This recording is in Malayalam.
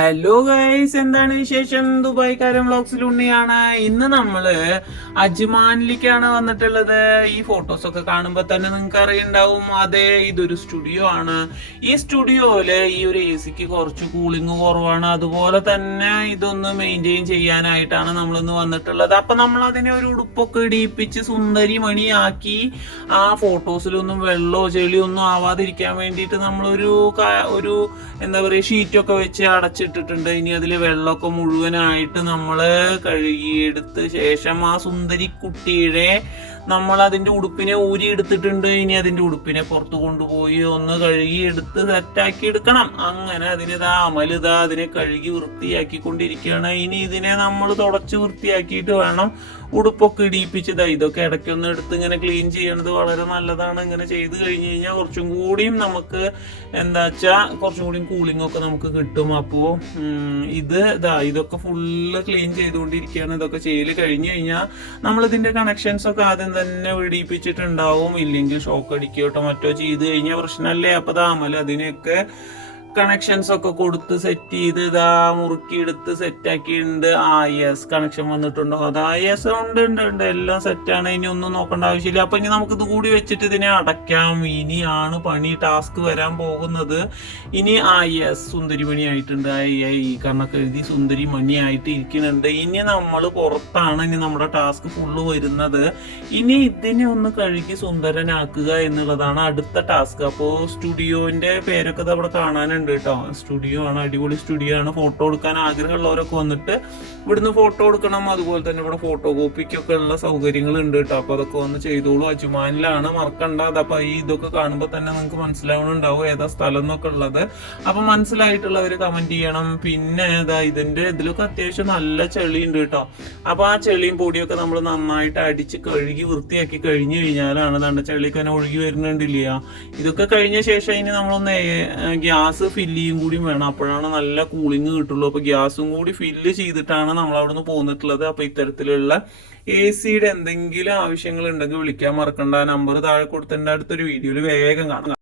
ഹലോ ഗൈസ്, എന്താണ് വിശേഷം? ദുബായ്ക്കാരൻ വ്ളോഗ്സിൽ ഉണ്ണിയാണ്. ഇന്ന് നമ്മള് അജ്മാനിലേക്കാണ് വന്നിട്ടുള്ളത്. ഈ ഫോട്ടോസ് ഒക്കെ കാണുമ്പോൾ തന്നെ നിങ്ങൾക്ക് അറിയുണ്ടാവും, അതെ, ഇതൊരു സ്റ്റുഡിയോ ആണ്. ഈ സ്റ്റുഡിയോയില് ഈ ഒരു AC കുറച്ച് കൂളിംഗ് കുറവാണ്. അതുപോലെ തന്നെ ഇതൊന്ന് മെയിൻറ്റെയിൻ ചെയ്യാനായിട്ടാണ് നമ്മളിന്ന് വന്നിട്ടുള്ളത്. അപ്പൊ നമ്മൾ അതിനെ ഒരു ഉടുപ്പൊക്കെ ഇടിപ്പിച്ച് സുന്ദരി മണിയാക്കി ആ ഫോട്ടോസിലൊന്നും വെള്ളമോ ചെളിയോ ഒന്നും ആവാതിരിക്കാൻ വേണ്ടിയിട്ട് നമ്മളൊരു എന്താ പറയുക, ഷീറ്റൊക്കെ വെച്ച് അടച്ചിട്ടിട്ടുണ്ട്. ഇനി അതിൽ വെള്ളമൊക്കെ മുഴുവനായിട്ട് നമ്മൾ കഴുകിയെടുത്ത് ശേഷം ആ സുന്ദരി കുട്ടിയുടെ നമ്മൾ അതിന്റെ ഉടുപ്പിനെ ഊരി എടുത്തിട്ടുണ്ട്. ഇനി അതിന്റെ ഉടുപ്പിനെ പുറത്ത് കൊണ്ടുപോയി ഒന്ന് കഴുകിയെടുത്ത് സെറ്റാക്കി എടുക്കണം. അങ്ങനെ അതിനിതാ അമലിതാ അതിനെ കഴുകി വൃത്തിയാക്കിക്കൊണ്ടിരിക്കുകയാണ്. ഇനി ഇതിനെ നമ്മൾ തുടച്ച് വൃത്തിയാക്കിയിട്ട് വേണം ഉടുപ്പൊക്കെ ഇടിയിപ്പിച്ചതാ. ഇതൊക്കെ ഇടയ്ക്കൊന്ന് എടുത്ത് ഇങ്ങനെ ക്ലീൻ ചെയ്യണത് വളരെ നല്ലതാണ്. ഇങ്ങനെ ചെയ്ത് കഴിഞ്ഞ് കഴിഞ്ഞാൽ കുറച്ചും കൂടിയും നമുക്ക് എന്താ വെച്ചാൽ കുറച്ചും കൂടിയും കൂളിംഗ് ഒക്കെ നമുക്ക് കിട്ടും. അപ്പോൾ ഇതൊക്കെ ഫുള്ള് ക്ലീൻ ചെയ്തുകൊണ്ടിരിക്കുകയാണ്. ഇതൊക്കെ ചെയ്ത് കഴിഞ്ഞ് കഴിഞ്ഞാൽ നമ്മളിതിന്റെ കണക്ഷൻസ് ഒക്കെ ആദ്യം തന്നെ വെടിയിപ്പിച്ചിട്ടുണ്ടാവും. ഇല്ലെങ്കിൽ ഷോക്ക് അടിക്കോട്ടോ മറ്റോ ചെയ്ത് കഴിഞ്ഞാൽ പ്രശ്നമല്ലേ. അപ്പൊ താമല അതിനെയൊക്കെ കണക്ഷൻസ് ഒക്കെ കൊടുത്ത് സെറ്റ് ചെയ്ത് മുറുക്കിയെടുത്ത് സെറ്റാക്കിയിട്ടുണ്ട്. യെസ്, കണക്ഷൻ വന്നിട്ടുണ്ടോ? യെസ്, ഉണ്ട്, എല്ലാം സെറ്റാണ്. ഇനി ഒന്നും നോക്കേണ്ട ആവശ്യമില്ല. അപ്പൊ ഇനി നമുക്ക് ഇത് കൂടി വെച്ചിട്ട് ഇതിനെ അടയ്ക്കാം. ഇനിയാണ് പണി, ടാസ്ക് വരാൻ പോകുന്നത്. ഇനി യെസ്, സുന്ദരി മണി ആയിട്ടുണ്ട്. ഈ കണ്ണൊക്കെ എഴുതി സുന്ദരി മണി ആയിട്ട് ഇരിക്കുന്നുണ്ട്. ഇനി നമ്മൾ പുറത്താണ് ഇനി നമ്മുടെ ടാസ്ക് ഫുള്ള് വരുന്നത്. ഇനി ഇതിനെ ഒന്ന് കഴുകി സുന്ദരനാക്കുക എന്നുള്ളതാണ് അടുത്ത ടാസ്ക്. അപ്പോൾ സ്റ്റുഡിയോന്റെ പേരൊക്കെ അവിടെ കാണാനുണ്ട് കേട്ടോ. സ്റ്റുഡിയോ ആണ്, അടിപൊളി സ്റ്റുഡിയോ ആണ്. ഫോട്ടോ എടുക്കാൻ ആഗ്രഹമുള്ളവരൊക്കെ വന്നിട്ട് ഇവിടുന്ന് ഫോട്ടോ എടുക്കണം. അതുപോലെ തന്നെ ഇവിടെ ഫോട്ടോ കോപ്പിക്കൊക്കെ ഉള്ള സൗകര്യങ്ങൾ ഉണ്ട് കേട്ടോ. അപ്പൊ അതൊക്കെ വന്ന് ചെയ്തോളൂ. അജ്മാനിലാണ്, മറക്കണ്ട. അപ്പൊ ഇതൊക്കെ കാണുമ്പോൾ തന്നെ നിങ്ങൾക്ക് മനസ്സിലാവണുണ്ടാവും ഏതാ സ്ഥലം എന്നൊക്കെ ഉള്ളത്. അപ്പൊ മനസ്സിലായിട്ടുള്ളവര് കമന്റ് ചെയ്യണം. പിന്നെ ഇതിലൊക്കെ അത്യാവശ്യം നല്ല ചെളി ഉണ്ട് കേട്ടോ. അപ്പൊ ആ ചെളിയും പൊടിയൊക്കെ നമ്മൾ നന്നായിട്ട് അടിച്ച് കഴുകി വൃത്തിയാക്കി കഴിഞ്ഞു കഴിഞ്ഞാലാണ് നല്ല ചെളിയൊക്കെ ഒഴുകി വരുന്നുണ്ടില്ല. ഇതൊക്കെ കഴിഞ്ഞ ശേഷം ഇനി നമ്മളൊന്ന് ഗ്യാസ് ഫില്ലും കൂടി വേണം. അപ്പോഴാണ് നല്ല കൂളിംഗ് കിട്ടുള്ളൂ. അപ്പൊ ഗ്യാസും കൂടി ഫില്ല് ചെയ്തിട്ടാണ് നമ്മൾ അവിടെ നിന്ന് പോന്നിട്ടുള്ളത്. അപ്പൊ ഇത്തരത്തിലുള്ള AC യുടെ എന്തെങ്കിലും ആവശ്യങ്ങൾ ഉണ്ടെങ്കിൽ വിളിക്കാൻ മറക്കണ്ട. നമ്പർ താഴെ കൊടുത്തിട്ടുണ്ട്. അടുത്തൊരു വീഡിയോയിൽ വേഗം കാണാം.